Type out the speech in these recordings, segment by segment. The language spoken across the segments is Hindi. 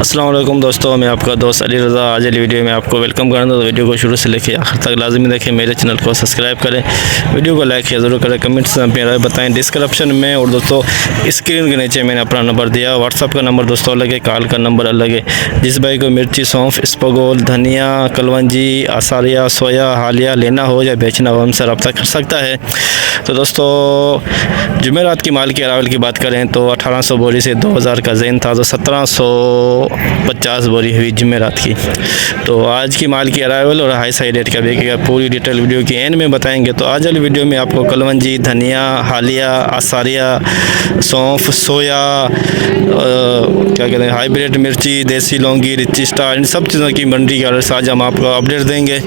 अस्सलाम वालेकुम दोस्तों, मैं आपका दोस्त अली रज़ा। आज वाली वीडियो में आपको वेलकम करना। तो वीडियो को शुरू से लेकर आखिर तक लाजमी देखें। मेरे चैनल को सब्सक्राइब करें, वीडियो को लाइक ज़रूर करें, कमेंट्स में अपनी राय बताएं डिस्क्रिप्शन में। और दोस्तों स्क्रीन के नीचे मैंने अपना नंबर दिया, व्हाट्सअप का नंबर दोस्तों अलग है, कॉल का नंबर अलग है। जिस भाई को मिर्ची, सौंफ, इसबगोल, धनिया, कलवंजी, आसारिया, सोया, हालिया लेना हो या बेचना हो, हमसे रब्ता कर सकता है। तो दोस्तों जुमेरात की माल की अरावल की बात करें तो 1800 बोरी से 2000 का ज़ैन था, तो 1750 बोरी हुई जुमेरात की। तो आज की माल की अरावल और हाई साई रेट का बिकेगा पूरी डिटेल वीडियो की एंड में बताएंगे। तो आज वाली वीडियो में आपको कलवंजी, धनिया, हालिया, आसारिया, सौंफ, सोया, क्या कहते हैं, हाइब्रिड मिर्ची, देसी लौंगी, रिची स्टार, इन सब चीज़ों की मंडी का आज हम आपको अपडेट देंगे।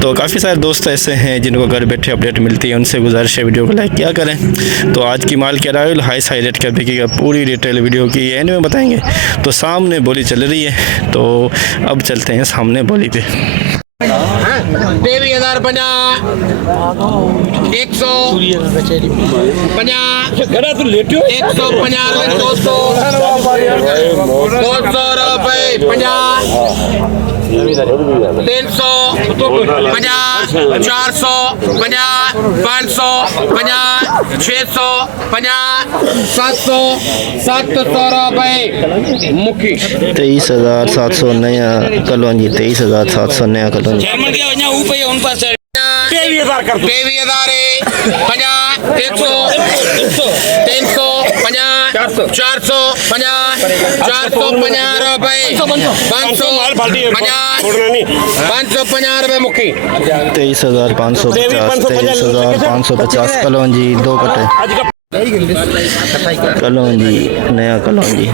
तो काफ़ी सारे दोस्त ऐसे हैं जिनको घर बैठे अपडेट मिलती है, उनसे गुजारिश है वीडियो को लाइक किया करें। तो आज की माल की अरावल हाई साई रेट का बिकेगा पूरी डिटेल वीडियो की एंड में बताएंगे। तो सामने बोली चल रही है, तो अब चलते हैं सामने बोली पे। 23,050 150 150 200 रुपए 50 300 50 400 50 500 50 600 50 700 700 रुपए मुखी 23,700 नया कलौंजी, 23,700 नया कलौंजी। 23,000 50 100 300 50 400 50 450 रुपए 550 रुपए मुखी 23,550 23,550 कलौंजी, 2 कट्टे कलौंजी, नया कलौंजी।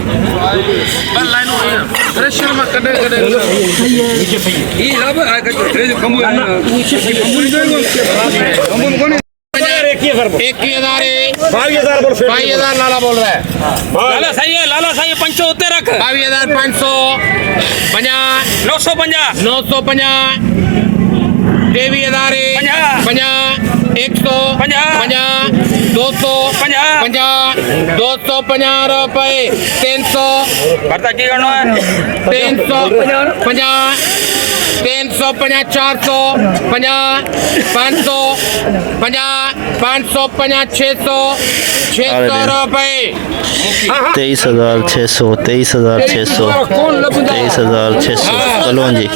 लाला बोल रहा है, लाला सही है, लाला सही है। 500 उत्ते रख, 22,500 50 950 950 23,000 50 100 50 200 50 250 रुपए 300 भरता की करना है 350 350 400 50 500 50 550 600 रुपए 23,600 23,600 23,600 कलौंजी।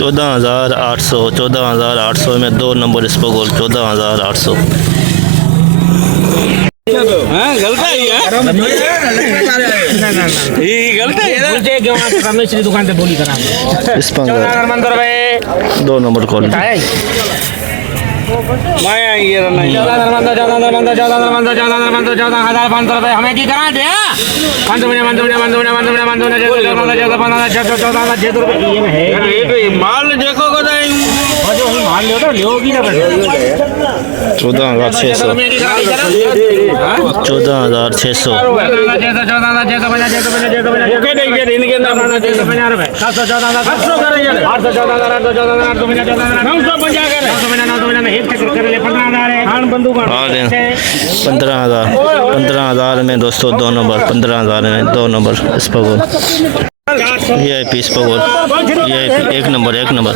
₹800 14,800 में 2 नंबर इसबगोल 14,800। गलत है ये गलत है। रमेश की दुकान से बोली करा इसपंगा 2 नंबर कॉल माया ये नहीं 14,500 रुपए हमें की करा दे 500 माल देखो माल लो तो लोगी ना 14,600 14,600 15,000 में दोस्तों 2 नंबर 15,000 में 2 नंबर इसबगोल। VIP इसबगोल, VIP 1 number 1 number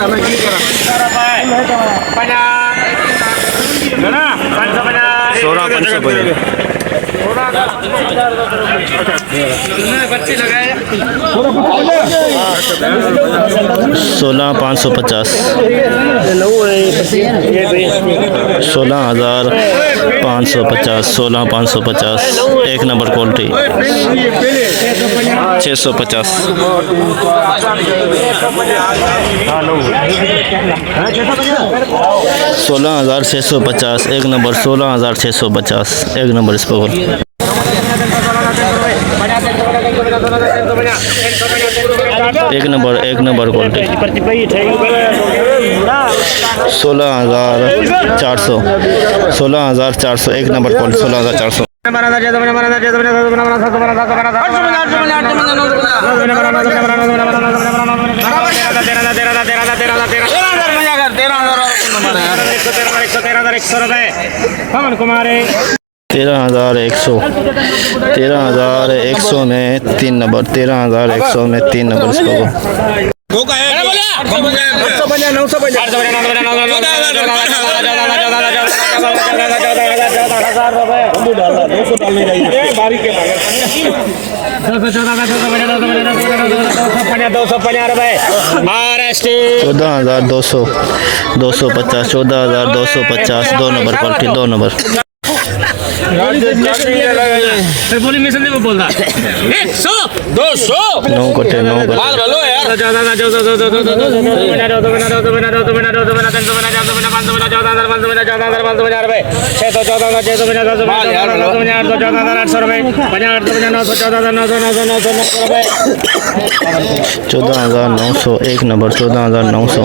16,550 16,550 1 number quality 650 16,650 1 number 16,650 1 number इस पर एक नंबर क्वालिटी 16,400 एक नंबर क्वालिटी 16,400 पवन कुमार 13,100 में 3 नंबर 13,100 में 3 नंबर इसको महाराष्ट्र 14,250 14,250 2 नंबर क्वालिटी 2 नंबर बोली मिशन को बोल रहा 100 200 9 कटे माल भलो यार चौदह 14,900 एक नंबर 14,900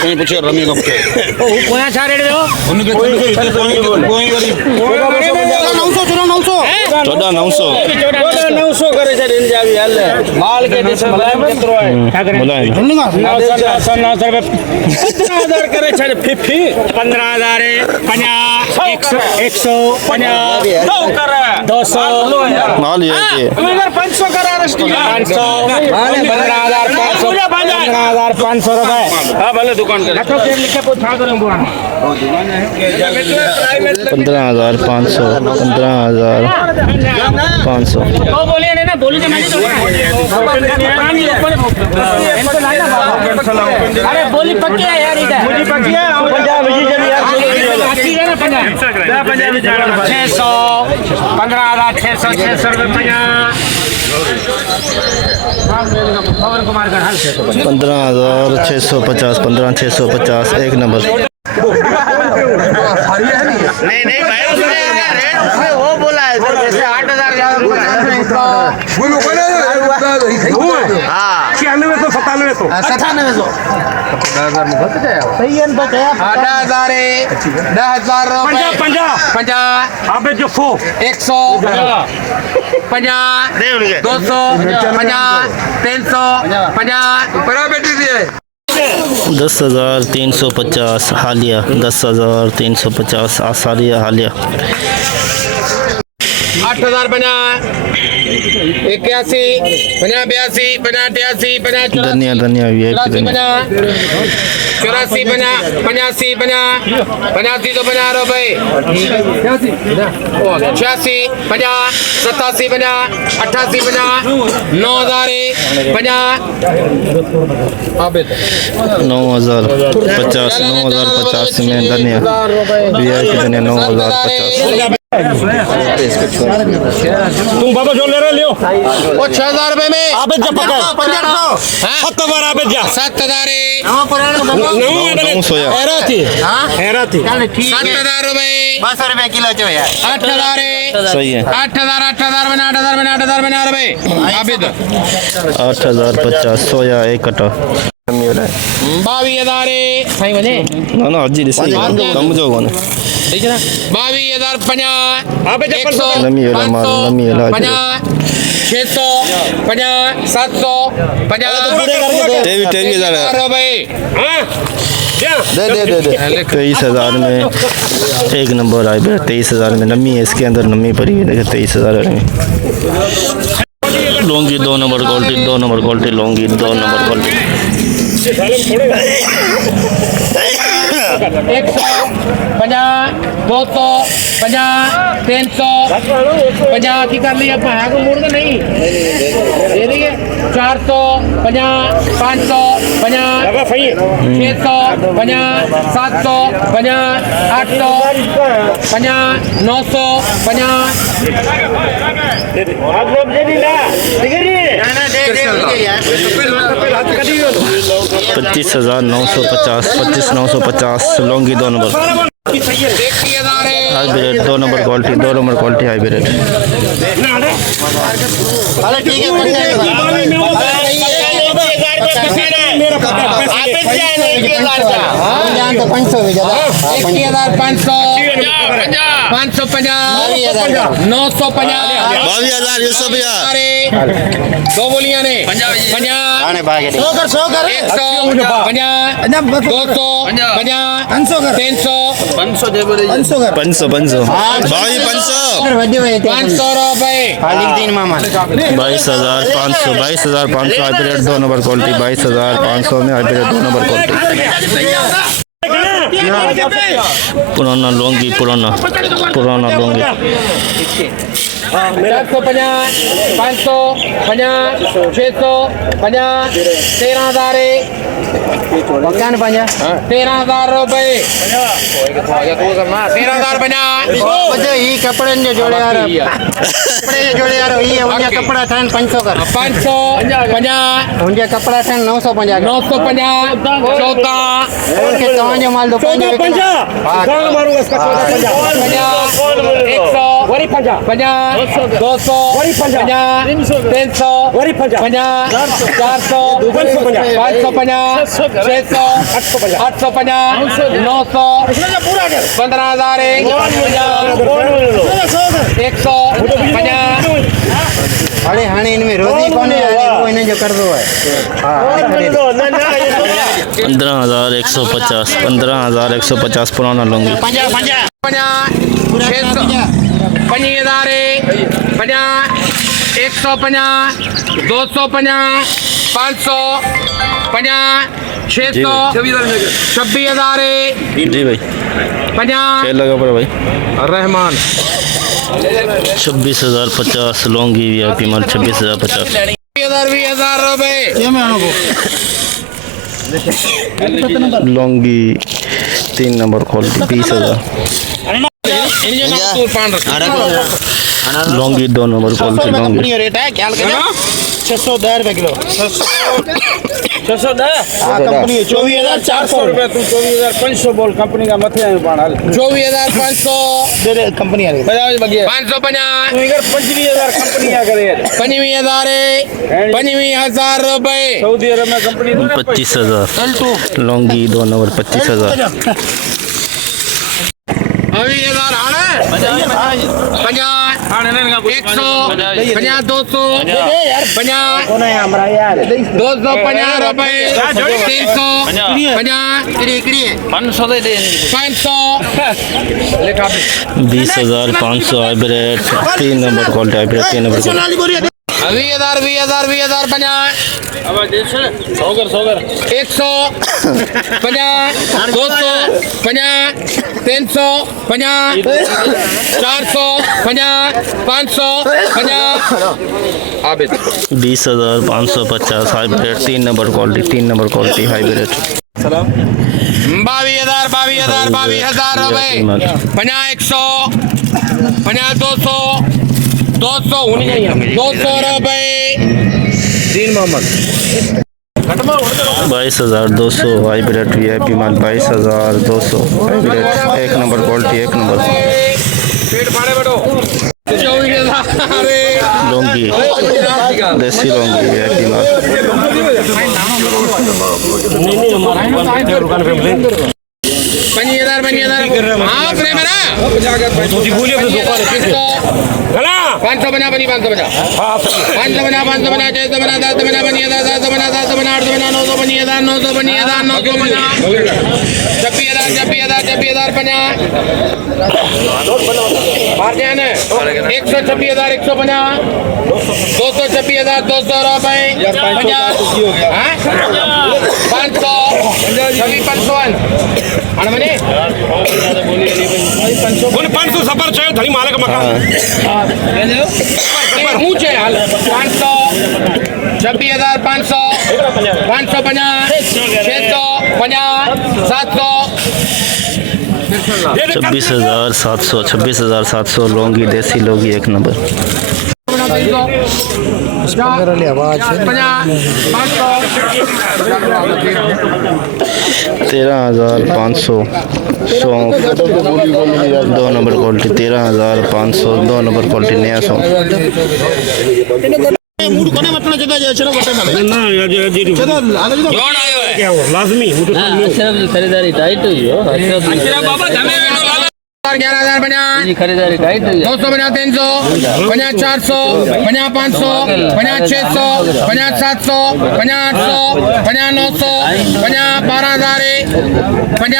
कहीं पूछे रमी को कोया छा रेट दो 14,900 900 करे છે ઇન્ડિયા હાલ માલ કે દેશ મલાયમ કેતરો है बोलाएंगे 900 15,000 करे છે ફીફી 15,000 50 100 50 200 माल ये कि 500 करा रस्ती 500 15,500 रुपए हां भले दुकान करे तो के लिखे पूछा करूं बुआ 15,500 वो बोलिए ना बोली तो मैंने तो अरे बोली पक्की है यार इधर बोली पक्की है पंजाब जी चली यार पक्की है ना पंजाब 600 15,600 रुपए 50 पवन कुमार का हाल 15,650 15,650 एक नंबर नहीं भाई उसने वो बोला है सर जैसे 8,000 ज्यादा बोला है हां 96 तो 97 तो 97 तो 8,000 10,000 रुपए 50 अबे जो 100 50 200 50 300 50 बड़ा बेटी दिए 10,350 हालिया 10,350 आसारिया हालिया 8,000 50 81 50 82 50 83 50 धनिया वीआईपी धनिया 84 50 85 50 तो 50 रुपए 86 50 87 50 88 50 9,000 50 9,050 में धनिया वीआईपी धनिया 9,050 तुम बाबा जो ले रहे लियो वो 6,000 रुपए में आबे जा पकड़ 7,000 आबे जा 7,000 900 हैराती हैराती 7,000 रुपए 200 रुपए किलो जो यार 8,000 सही है 8,000 बना 8,000 बना रुपए आबिद 8,050 सोया एक कटा 22,000 सही बने ना अजी सही कम जो कोने 22,000 50 आबे जा 100 नमी वाला माल, नमी वाला 50 600 50 700 50 टेवी रुपए हां दे 23,000 में एक नंबर आए 23,000 में नमी है इसके अंदर नमी पड़ी है देखिए 23,000 में Laungi 2 number quality Laungi 2 number quality 150 200 50 300 50 की कर ली अब है को मोड़ के नहीं ये देखिए 400 50 500 50 600 50 700 50 800 50 900 50 आप लोग दे दी ना दे 25,950 25,950 Laungi 2 number 61,000 hybrid 2 number quality hybrid. अरे ठीक है दो बोलियां ने 500 रुपए 22,500 हाइब्रिड 2 नंबर क्वालिटी 22,500 में हाइब्रिड 2 नंबर क्वालिटी। पुराना लौंगी 450 550 650 13,000 13,000 रुपए 13,050 ये कपड़े जो जोड़े यार कपड़े जो जोड़े यार ये उनका कपड़ा था 500 कर 550 उनका कपड़ा था 950 950 चौथा के तवांजो माल दो 50 मारूंगा इसका 50 100 200 300 400 550 600 850 900 15,000 150 अरे हाणे इनमें रोजी कौन है वो इन्हें जो कर दो है 15,150 पुराना लौंगी 150 250 500 50 600 26,000 जी भाई 50 लगा पड़ा भाई रहमान 26,050 लौंगी VIP माल 26,050 20,000 रुपए Laungi 3 number quality 20,000 Laungi 2 number quality Laungi rate है ख्याल करना 610 रुपए किलो 610 कंपनी 24,400 रुपए तुम 24,500 बोल कंपनी का मथे में पाण 24,500 दे दे कंपनी आ रही 550 25,000 कंपनी आ करे 25,000 रुपए सऊदी अरब में कंपनी 25,000 लौंगी 2 नंबर 25,000 अभी 1,000 हाणे 50 100 50 200 50 250 रुपए 300 50 500 लिखा 20,500 hybrid 3 number quality hybrid 3 number quality 20,000 50 100 50 200 50 300 50 400 50 500 50 Abid 20,550 hybrid 3 number quality hybrid 22,000 रुपए 50 100 50 200 200 रुपए दीन मोहम्मद 22,200 हाइब्रिड VIP माल 22,200 हाइब्रिड 1 नंबर क्वालिटी 1 नंबर पेट फाड़े बैठो 24,000 लौंगी देसी लौंगी VIP माल 5,000 हाँ प्रेम है ना 550 बनी 550 500 सफर छे धनी मालक मकान ऊंचे हाल 500 26,500 550 600 50 700 26,700 लौंगी देसी लौंगी 1 नंबर 13,500 सौंफ 2 नंबर क्वालिटी 13,500 2 नंबर क्वालिटी नया सौंफ खरीदारी टाइट हुई हो 11,050 खरीदारी टाइट हुई 250 300 50 400 50 500 50 600 50 700 50 800 50 900 50 12,000 50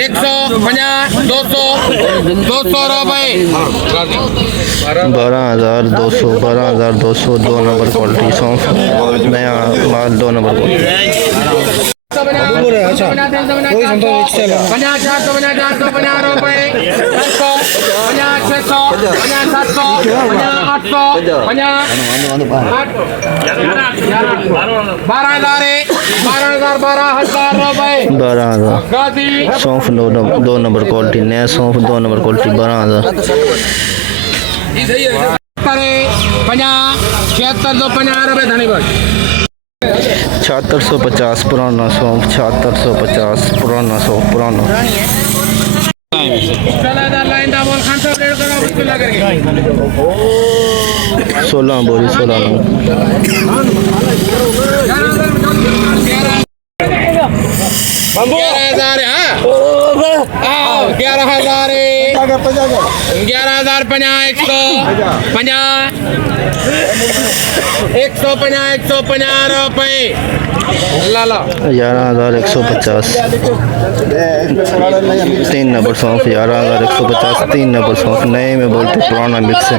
100 50 200 200 रुपए 12,200 12,200 2 नंबर क्वालिटी सौंफ नया माल 2 नंबर क्वालिटी 50 400 50 रुपए 700 50 600 50 700 50 800 50 12,000 रुपए 12,000 गाजी सौंफ 2 नंबर क्वालिटी नया सौंफ 2 नंबर क्वालिटी 12,000 करे 50 7650 रुपए धनी बस 7650 पुराना सौंफ 7650 पुराना सौंफ पुराना लाइन दा बोल खान साहब रेड करो बिस्मिल्लाह करके 16 बोरी 16 नंबर 11,000 हाँ 11,000 11,050 150 रुपए लाला 11,150 3 नंबर सौंफ 11,150 3 नंबर सौंफ नए में बोलते पुराना मिक्स है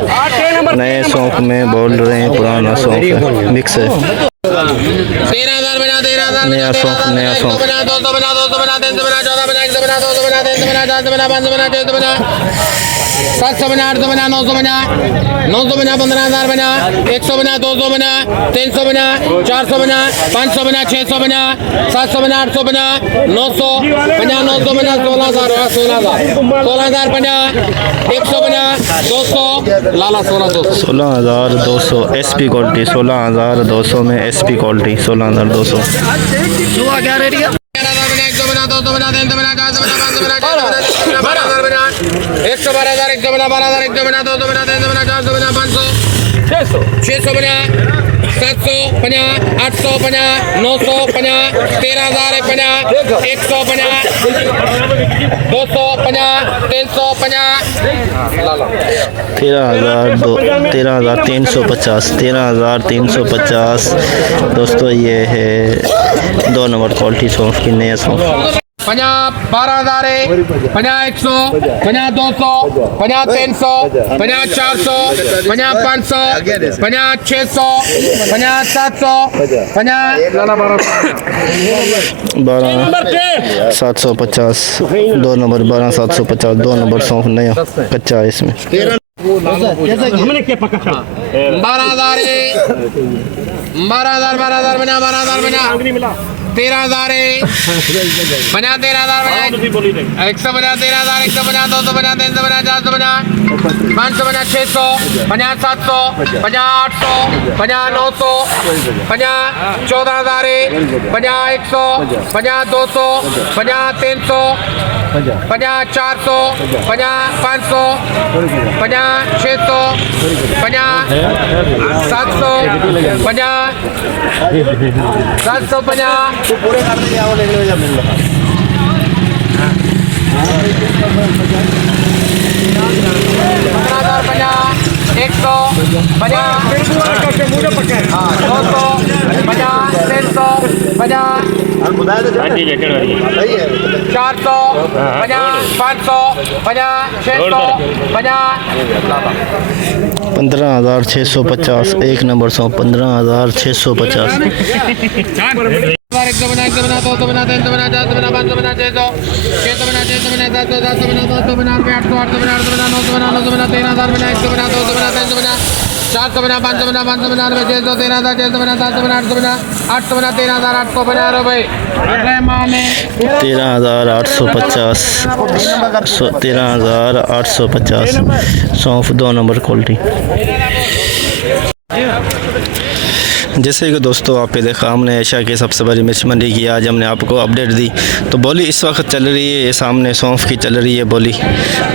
नए सौंफ में बोल रहे हैं पुराना सौंफ है मिक्स है 13,000 बना 13,000 नया सौंफ नया सौंफ 200 बना 300 बना 14 बना 100 बना 200 बना 300 बना 400 बना 500 बना 600 बना 700 बना 800 बना 900 बना 900 बना 15,000 बना 100 बना 200 बना 300 बना 400 बना 500 बना 600 बना 700 बना 800 बना 900 बना 900 बना 16,000 16,000 बना 100 बना 200 लाला 16,200 16,200 एसपी क्वालिटी 16,200 में एसपी क्वालिटी 16,200 600 बना 700 बना 800 बना 900 बना 13,000 बना 100 बना 200 बना 300 बना 13,350 दोस्तों ये है 2 नंबर क्वालिटी सौंफ की नया सौंफ 50 12,000 50 100 50 200 50 300 50 400 50 500 50 600 50 700 50 12,750 2 नंबर 12,750 2 नंबर सौंफ नया कच्चा है इसमें 12,000 बना 13,000 बना 13,000 बना 100 बना 13,000 100 बना 200 बना 300 बना 400 बना 500 बना 600 50 700 50 800 50 900 50 14,000 50 100 50 200 50 300 50 400 50 500 50 600 50 700 50 750 पूरे कर दिया वो लेने जा मिल रहा 100 50 200 50 300 50 400 50 500 50 600 50 15,650 1 नंबर सौंफ 15,650 100 बना 200 बना 300 बना 400 बना 500 बना 600 बना 700 बना 800 बना 900 बना 900 बना 13,000 बना 100 बना 200 बना 300 बना 400 बना 500 बना 500 बना 600 13,000 600 बना 700 बना 800 बना 800 बना 13,800 बना रुपए 13,850 सौंफ 2 नंबर क्वालिटी जैसे कि दोस्तों आपने देखा, हमने एशिया की सबसे बड़ी मिर्च मंडी की आज हमने आपको अपडेट दी। तो बोली इस वक्त चल रही है, ये सामने सौंफ की चल रही है बोली।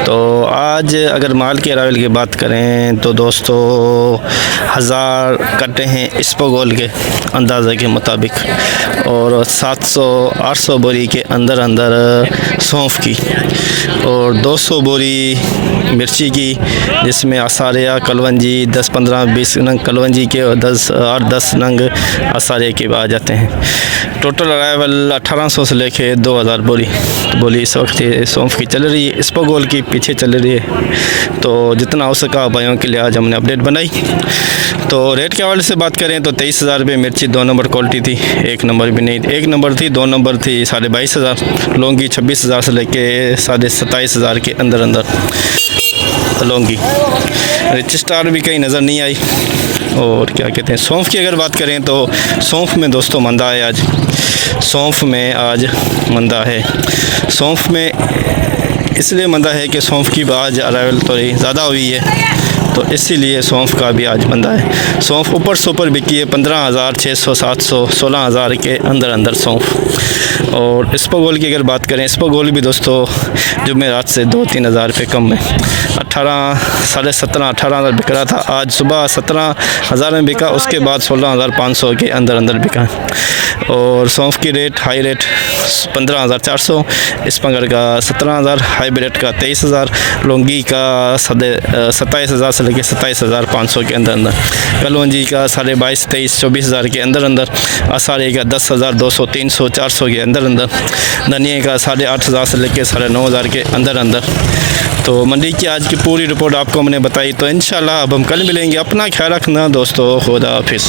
तो आज अगर माल के अरावल की बात करें तो दोस्तों 1000 कट्टे हैं इसपोगोल के अंदाज़े के मुताबिक, और 700-800 बोरी के अंदर अंदर सौंफ की, और 200 बोरी मिर्ची की, जिसमें असारिया कलवंजी 10-15-20 नंग कलवंजी के और 10 नंग असारिया के आ जाते हैं। टोटल अराइवल 1800 से लेके 2000 बोरी। तो बोली इस वक्त ये सौंफ की चल रही है, इसपोगोल की पीछे चल रही है। तो जितना हो सका भाइयों के लिए आज हमने अपडेट बनाई। तो रेट के हवाले से बात करें तो 23,000 रुपये मिर्ची 2 नंबर क्वालिटी थी, 1 नंबर भी नहीं, 1 नंबर थी, 2 नंबर थी 22,500, लौंगी 26,000 से लेके 27,500 के अंदर अंदर लौंगी। रिच स्टार भी कहीं नज़र नहीं आई। और क्या कहते हैं, सौंफ की अगर बात करें तो सौंफ में दोस्तों मंदा है आज, सौंफ में आज मंदा है। सौंफ में इसलिए मंदा है कि सौंफ की आज अराइवल थोड़ी ज़्यादा हुई है, तो इसीलिए सौंफ का भी आज मंदा है। सौंफ ऊपर से ऊपर बिकी है 15,600, 700, 16,000 के अंदर अंदर सौंफ। और इसपोगोल की अगर बात करें, इसपोगोल भी दोस्तों जुमेरात से 2-3 हज़ार रुपये कम है। 18,500 बिक रहा था, आज सुबह 17,000 में बिका, उसके बाद 16,500 के अंदर अंदर बिका। और सौंफ की रेट हाई रेट 15,400, इसपंगर का 17,000, हाइब्रिड का 23,000, लौंगी का 27,000 से लेकर 27,500 के अंदर अंदर, कलवंजी का 22,500, 23,000, 24,000 के अंदर अंदर, असारे का 10,200, 300, 400 के अंदर अंदर, धनिया का 8,500 से लेकर 9,500 के अंदर अंदर। तो मंडी की आज की पूरी रिपोर्ट आपको हमने बताई। तो इंशाल्लाह अब हम कल मिलेंगे। अपना ख्याल रखना दोस्तों, खुदा हाफिज़।